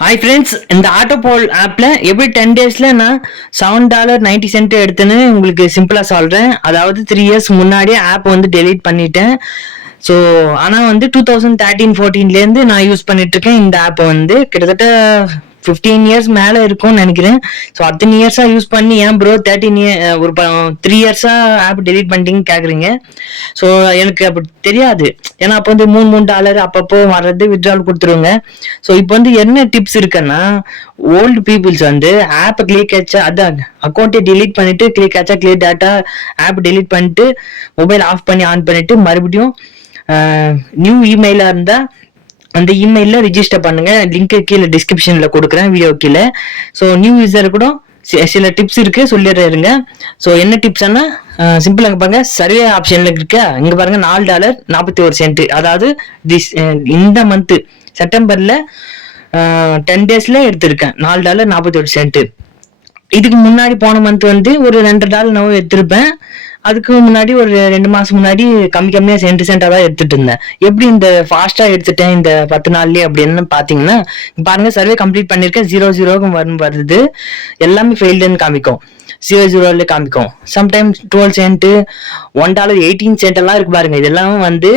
Hi friends, இந்த ஆட்டோபோல் ஆப்பில் எப்படி 10 டேஸில் நான் $7.90 எடுத்தேன்னு உங்களுக்கு சிம்பிளாக சொல்கிறேன். அதாவது 3 இயர்ஸ் முன்னாடியே ஆப் வந்து டெலீட் பண்ணிட்டேன். ஸோ ஆனால் வந்து 2013-14லேருந்து நான் யூஸ் பண்ணிட்டுருக்கேன். இந்த ஆப்பை வந்து கிட்டத்தட்ட 15 இயர்ஸ் மேலே இருக்கும்னு நினைக்கிறேன். ஸோ அத்தனை இயர்ஸாக யூஸ் பண்ணி ஏன் ப்ரோ 3 இயர்ஸாக ஆப் டெலீட் பண்ணிட்டீங்கன்னு கேட்குறீங்க. ஸோ எனக்கு அப்படி தெரியாது. ஏன்னா அப்போ வந்து $3 அப்பப்போ வர்றது வித்ட்ரால் கொடுத்துருவாங்க. ஸோ இப்போ வந்து என்ன டிப்ஸ் இருக்குன்னா, ஓல்டு பீப்புள்ஸ் வந்து ஆப்பை கிளிக் ஆச்சா அதான் அக்கௌண்ட்டை டிலீட் பண்ணிட்டு கிளிக் ஆச்சா கிளியர் டேட்டா ஆப் டெலீட் பண்ணிட்டு மொபைல் ஆஃப் பண்ணி ஆன் பண்ணிட்டு மறுபடியும் நியூ இமெயிலாக இருந்தால் அந்த இமெயிலில் ரிஜிஸ்டர் பண்ணுங்க. லிங்க் கீழே டிஸ்கிரிப்ஷனில் கொடுக்குறேன், வீடியோ கீழே. ஸோ நியூ யூசர் கூட சில டிப்ஸ் இருக்கு, சொல்லிடுறேங்க. ஸோ என்ன டிப்ஸ்னா சிம்பிள், அங்கே பாருங்க சர்வே ஆப்ஷன்ல இருக்கு. இங்க பாருங்க $4.41. அதாவது இந்த மந்த் செப்டம்பர்ல 10 டேஸ்ல எடுத்திருக்கேன் $4.41. இதுக்கு முன்னாடி போன மந்த் வந்து ஒரு $2 நான் எடுத்திருப்பேன். அதுக்கு முன்னாடி ஒரு 2 மாசம் முன்னாடி கம்மியா சென்டா தான் எடுத்துட்டு இருந்தேன். எப்படி இந்த ஃபாஸ்டா எடுத்துட்டேன் இந்த 10 நாள்லயே அப்படின்னு பாத்தீங்கன்னா, பாருங்க சர்வே கம்ப்ளீட் பண்ணிருக்கேன். 0 வருது. எல்லாமே ஃபெயில்டுன்னு காமிக்கும். 0 காமிக்கும். சம்டைம்ஸ் 12 சென்ட், $1.18 எல்லாம் இருக்கு பாருங்க. இதெல்லாம் வந்து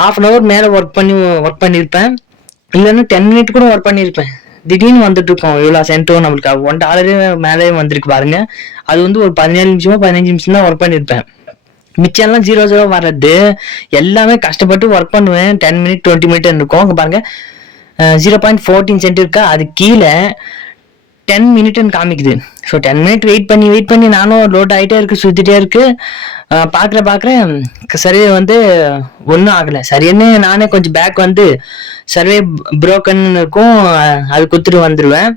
½ hour மேல ஒர்க் பண்ணிருப்பேன். இல்லைன்னா 10 minutes கூட ஒர்க் பண்ணிருப்பேன். திடீர்னு வந்துட்டு இருக்கோம் இவ்வளவு சென்ட்டும் நம்மளுக்கு $1 மேலே வந்திருக்கு பாருங்க. அது வந்து ஒரு 17 நிமிஷமோ 15 நிமிஷம் தான் ஒர்க் பண்ணிருப்பேன். மிச்சம் எல்லாம் 0 வர்றது எல்லாமே கஷ்டப்பட்டு ஒர்க் பண்ணுவேன். 10 minutes 20 minutes இருக்கும். அங்க பாருங்க 0.14 இருக்கா, அது கீழே 10 minutes காமிக்குது. ஸோ 10 minutes வெயிட் பண்ணி நானும் லோட் ஆகிட்டே இருக்கு, சுத்திட்டே இருக்கு. பார்க்குறேன் சர்வே வந்து ஒன்றும் ஆகலை. சரின்னு நானே கொஞ்சம் பேக் வந்து சர்வே புரோக்கன் இருக்கும், அது கொடுத்துட்டு வந்துடுவேன்.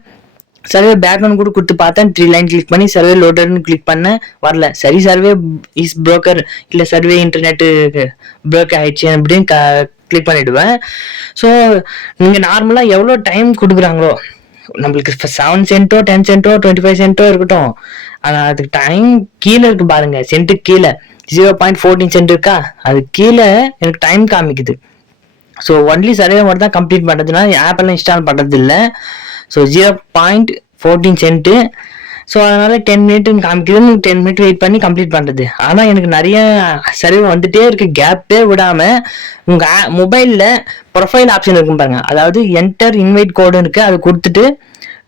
சர்வே பேக்னு கூட கொடுத்து பார்த்தேன். 3 லைன் கிளிக் பண்ணி சர்வே லோடர்னு கிளிக் பண்ண வரல. சரி சர்வே இஸ் புரோக்கர் இல்லை சர்வே இன்டர்நெட் புரோக் ஆயிடுச்சு அப்படின்னு கிளிக் பண்ணிடுவேன். ஸோ நீங்கள் நார்மலாக எவ்வளோ டைம் கொடுக்குறாங்களோ, நம்மளுக்கு 7 சென்ட்டோ 10 சென்ட்டோ 25 சென்ட்டோ இருக்கட்டும், ஆனால் அதுக்கு டைம் கீழே இருக்கு பாருங்க. சென்ட்டுக்கு கீழே 0.14 இருக்கா, அது கீழே எனக்கு டைம் காமிக்குது. ஸோ ஒன்லி சர்வே மட்டும் தான் கம்ப்ளீட் பண்ணுறதுனா ஆப் எல்லாம் இன்ஸ்டால் பண்ணுறது இல்லை. ஸோ 0.14. ஸோ அதனால 10 minutes காமிக்குது. 10 minutes வெயிட் பண்ணி கம்ப்ளீட் பண்ணுறது. ஆனால் எனக்கு நிறைய சர்வே வந்துட்டே இருக்கு, கேப்பே விடாம. உங்கள் மொபைலில் ப்ரொஃபைல் ஆப்ஷன் இருக்கும் பாருங்க. அதாவது என்டர் இன்வைட் கோடு இருக்கு, அது கொடுத்துட்டு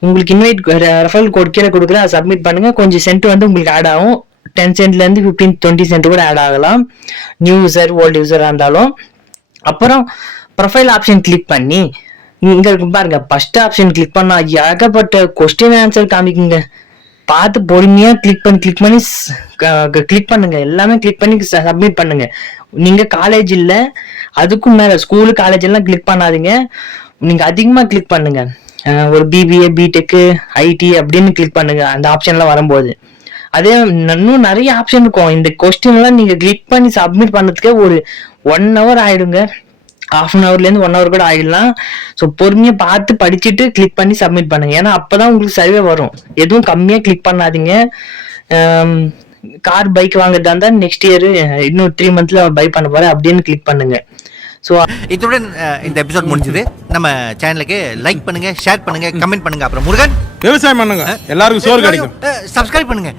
உங்களுக்கு இன்வைட் ரெஃபரல் கோட் கீழே கொடுக்குறேன், அதை சப்மிட் பண்ணுங்க. கொஞ்சம் சென்ட் வந்து உங்களுக்கு ஆட் ஆகும். 10 சென்ட்லேருந்து 15-20 சென்ட் கூட ஆட் ஆகலாம், நியூ யூசர் ஓல்டு யூசராக இருந்தாலும். அப்புறம் ப்ரொஃபைல் ஆப்ஷன் கிளிக் பண்ணி இங்க இருக்கு பாருங்க, ஃபர்ஸ்ட் ஆப்ஷன் கிளிக் பண்ணா ஏகப்பட்ட கொஸ்டின் ஆன்சர் காமிக்குங்க. பார்த்து பொறுமையா கிளிக் பண்ணி கிளிக் பண்ணுங்க. எல்லாமே கிளிக் பண்ணி சப்மிட் பண்ணுங்க. நீங்க காலேஜ் இல்ல, அதுக்கும் மேல ஸ்கூலு காலேஜ் எல்லாம் கிளிக் பண்ணாதீங்க. நீங்க அதிகமா கிளிக் பண்ணுங்க. ஒரு பிபிஏ பிடெக்கு ஐடி அப்படின்னு கிளிக் பண்ணுங்க அந்த ஆப்ஷன்லாம் வரும்போது. அதே இன்னும் நிறைய ஆப்ஷன் இருக்கும். இந்த கொஸ்டின் எல்லாம் நீங்க கிளிக் பண்ணி சப்மிட் பண்ணதுக்கே ஒரு 1 hour ஆயிடுங்க. ½ hourலேருந்து 1 hour கூட ஆகிடலாம். ஸோ பொறுமையாக பார்த்து படிச்சுட்டு கிளிக் பண்ணி சப்மிட் பண்ணுங்க. ஏன்னா அப்போதான் உங்களுக்கு சர்வே வரும். எதுவும் கம்மியாக கிளிக் பண்ணாதீங்க. கார் பைக் வாங்குறதா இருந்தால் நெக்ஸ்ட் இயர் இன்னும் 3 monthsல பை பண்ண போறேன் அப்படின்னு கிளிக் பண்ணுங்க. ஸோ இத்துடன் இந்த எபிசோட் முடிஞ்சது. நம்ம சேனலுக்கு லைக் பண்ணுங்க, ஷேர் பண்ணுங்க, கமெண்ட் பண்ணுங்க. அப்புறம் முருகன் விவசாயம் பண்ணுங்க, எல்லாருக்கும் சோறு கிடைக்கும். சப்ஸ்கிரைப் பண்ணுங்க.